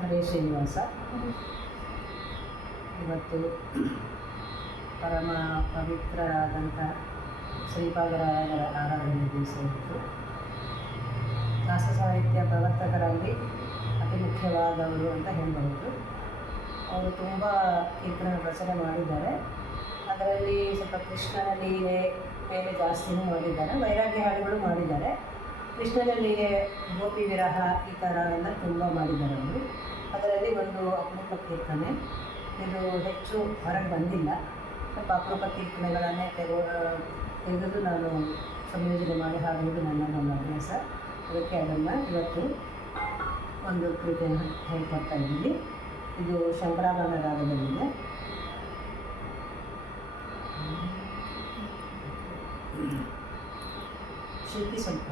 ಹರೇ ಶ್ರೀನಿವಾಸ. ಇವತ್ತು ಪರಮ ಪವಿತ್ರರಾದಂಥ ಶ್ರೀಪಾದರಾಯರ ಆರಾಧನೆ ದಿವಸ ಇತ್ತು. ದಾಸ ಸಾಹಿತ್ಯ ಪ್ರವರ್ತಕರಲ್ಲಿ ಅತಿ ಮುಖ್ಯವಾದವರು ಅಂತ ಹೇಳಬಹುದು. ಅವರು ತುಂಬ ಕೀರ್ತನ ರಚನೆ ಮಾಡಿದ್ದಾರೆ. ಅದರಲ್ಲಿ ಸ್ವಲ್ಪ ಕೃಷ್ಣನ ಲೀಲೆ ಮೇಲೆ ಜಾಸ್ತಿನೂ ಮಾಡಿದ್ದಾರೆ, ವೈರಾಗ್ಯ ಹಾಡುಗಳು ಮಾಡಿದ್ದಾರೆ. ಕೃಷ್ಣನ ಲೀಲೆ, ಗೋಪಿ ವಿರಹ ಈ ಥರ ಎಲ್ಲ ತುಂಬ ಮಾಡಿದ್ದಾರೆ ಅವರು. ಅದರಲ್ಲಿ ಒಂದು ಅಪರೂಪ ಕೀರ್ತನೆ, ಇದು ಹೆಚ್ಚು ಹೊರಗೆ ಬಂದಿಲ್ಲ. ಸ್ವಲ್ಪ ಅಪರೂಪ ಕೀರ್ತನೆಗಳನ್ನೇ ತೆಗೆದು ನಾನು ಸಂಯೋಜನೆ ಮಾಡಿ ಹಾಡುವುದು ನನ್ನ ಅಭ್ಯಾಸ. ಅದಕ್ಕೆ ಅದನ್ನು ಇವತ್ತು ಒಂದು ಕೃತಿಯನ್ನು ಹೇಳ್ಕೊಡ್ತಾ ಇದ್ದೀನಿ. ಇದು ಶಂಕರಾಭರಣ ರಾಗದಲ್ಲಿದೆ. ಶ್ರುತಿ ಸ್ವಲ್ಪ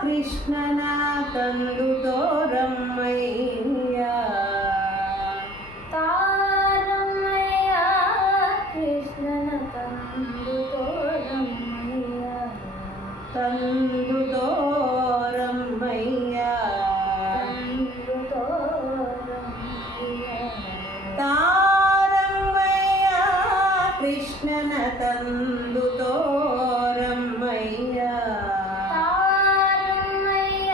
ಕೃಷ್ಣನ ತಂದು ತೋರಮ್ಮಯ್ಯ, ತಾರಮ್ಮಯ್ಯ ಕೃಷ್ಣನ ತಂದು ತೋರಮ್ಮಯ್ಯ, ತಂದು ತೋರಮ್ಮಯ್ಯ, ತಂದು ತೋರಮ್ಮಯ್ಯ, ತಾರಮ್ಮಯ್ಯ ಕೃಷ್ಣನ ತಂದು ತೋರಮ್ಮಯ್ಯ, ತಾರಮ್ಮಯ್ಯ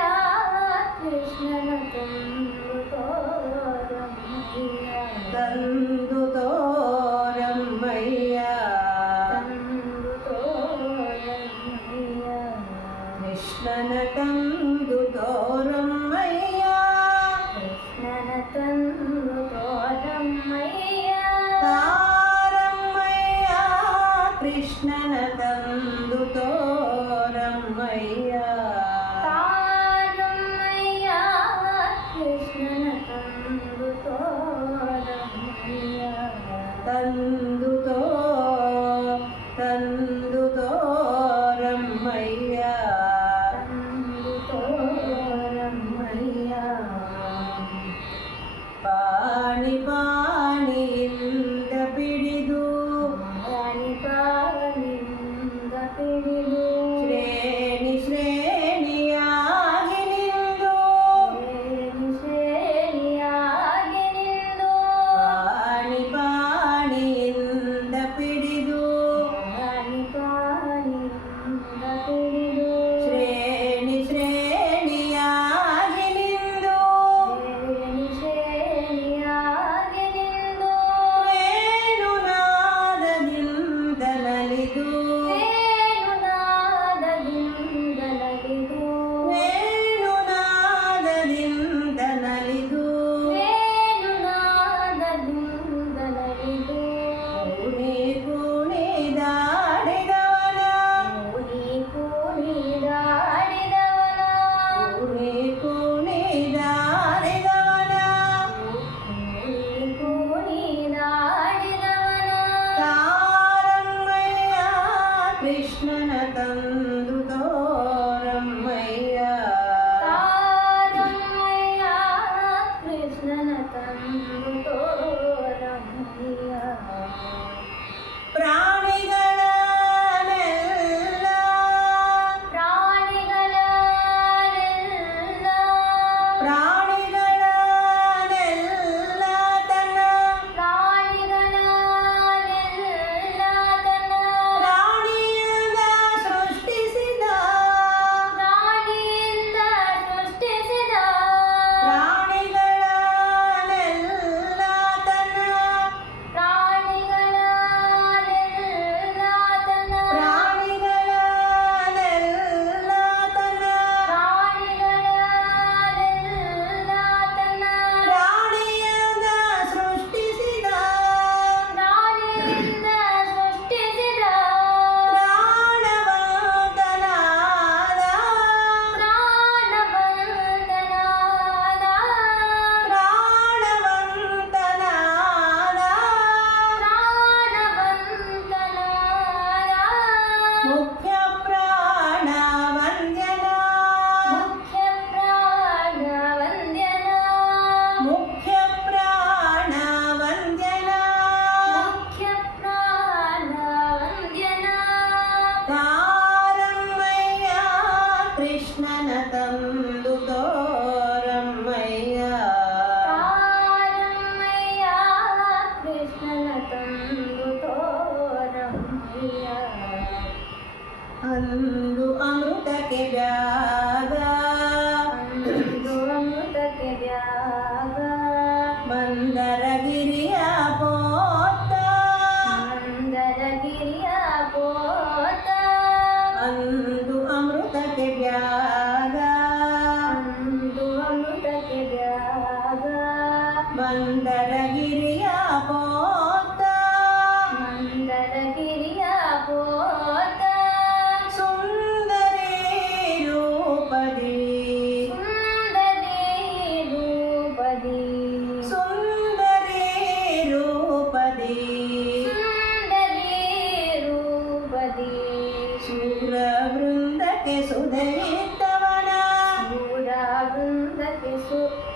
ವೃಂದಕ್ಕೆ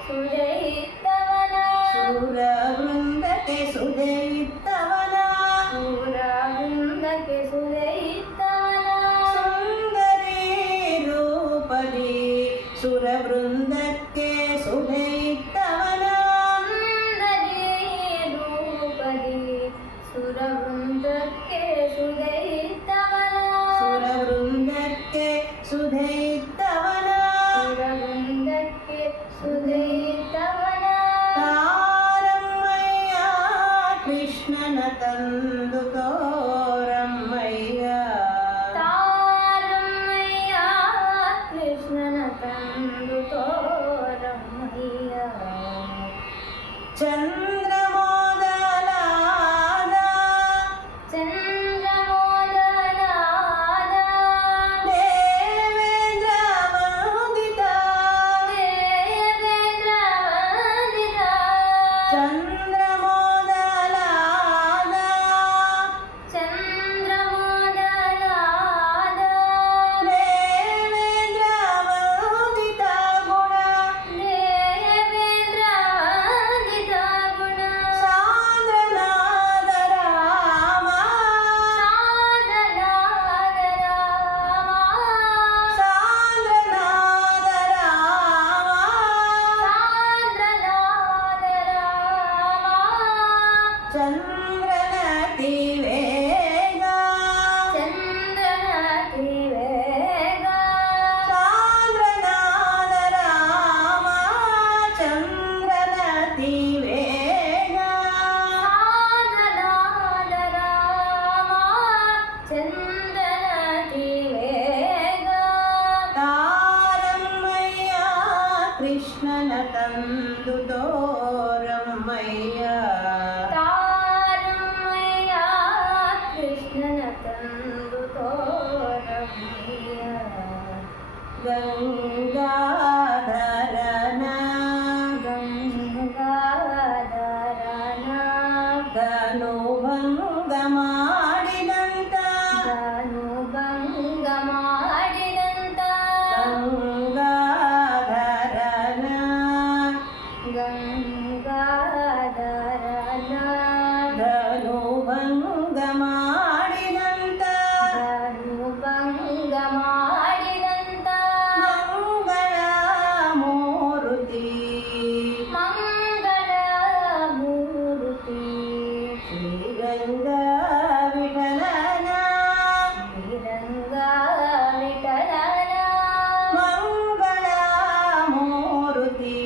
ಸುಜಯಿತ್ತವನ ಸುರ ವೃಂದಕ್ಕೆ ಸುಜಯಿತ್ತವನ ಸುರ ವೃಂದಕ್ಕೆ ಸುಜಯಿತ್ತವನ ಸುಂದರಿ ರೂಪದಿ ಸುರ ವೃಂದಕ್ಕೆ ಸುಜಯಿತ್ತವನ ಸುಂದರಿ ರೂಪದಿ ಸುರ ವೃಂದಕ್ಕೆ ಸುಜಯಿತ್ತವನ ಸುರ ವೃಂದಕ್ಕೆ ಸುಧಯಿತ್ತವನ ಸುರ ವೃಂದಕ್ಕೆ ಸುಜಯಿತ್ತವನ ತಾರಮ್ಮಯ್ಯ ಕೃಷ್ಣನ ತಂದು ತೋರಮ್ಮಯ್ಯ ತಾರಮ್ಮಯ್ಯ ಕೃಷ್ಣನ ತಂದು ತೋರಮ್ಮಯ್ಯ ಚಂದ್ರಮೋದಲಾದ ಚಂದ್ರಮೋದನಾದ ದೇವೇಂದ್ರ ವಂದಿತ ದೇವೇಂದ್ರ ವಂದಿತ ಚಂದ್ರಮೋದಲಾದ ಚಂದ್ರಮೋದನಾದ ದೇವೇಂದ್ರ ವಂದಿತ ಗುಣ ದೇವೇಂದ್ರ ವಂದಿತ ಗುಣ ಸಾಂದ್ರನಾದ ರಾಮ ಸಾಧನಾದ ರಾಮ ಸಾಂದ್ರನಾದ ರಾಮ ಸಾಂದ್ರನಾದ ರಾಮ ಚಂದ್ರನತಿ ವೇಗ ಚಂದ್ರನತಿ ವೇಗ ಸಾಂದ್ರನಾದ ರಾಮ ಚಂದ್ರನತಿ ವೇಗ ಸಾಧನಾದ ರಾಮ ಚಂದ್ರನತಿ ವೇಗ ತಾರಮ್ಮಯ್ಯ ಕೃಷ್ಣನ ತಂದು ತೋರಮ್ಮಯ್ಯ ತಾರಮ್ಮಯ್ಯ ಕೃಷ್ಣನ ತಂದು ತೋರಮ್ಮಯ್ಯ ಗಂಗಾಧರನ ಗಂಗಾಧರನ ಧನುಭಂಗ ಮಾಡಿದಂತ ಧನುಭಂಗ ಮಾಡಿದಂತ ಗಂಗಾಧರನ ಗಂಗಾಧರನ ಧನುಭಂಗ ಮಾಡಿದಂತ ಧನುಭಂಗ ಮಾಡಿದಂತ ಮಂಗಳ ಮೂರುತಿ ಮಂಗಳ ಮೂರ್ತಿ ಶ್ರೀರಂಗ ವಿಠಲನ ಶ್ರೀರಂಗ ವಿಠಲನ ಮಂಗಳ ಮೂರುತಿ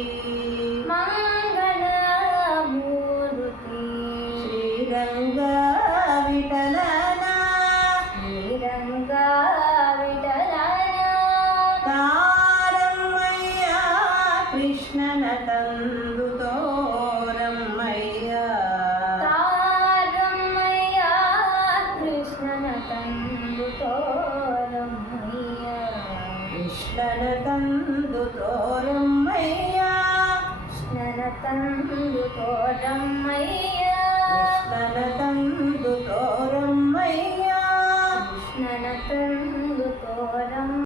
ಮಂಗಳ ಮೂರ್ತಿ ಶ್ರೀರಂಗ ವಿಠಲನ ಶ್ರೀರಂಗ ವಿಠಲನ ತಾರಮ್ಮಯ್ಯ ಕೃಷ್ಣನ ತಂದು ತೋರಮ್ಮಯ್ಯ ತಾರಮ್ಮಯ್ಯ ಕೃಷ್ಣನ ತಂದು ತೋರಮ್ಮಯ್ಯ ಕೃಷ್ಣನ ತಂದು ತೋರಮ್ಮಯ್ಯ ಕೃಷ್ಣನ ತಂದು ತೋರಮ್ಮಯ್ಯ ಕೃಷ್ಣನ ತಂದು ತೋರಮ್ಮಯ್ಯ ಕೃಷ್ಣನ ತಂದು ತೋರಮ್ಮ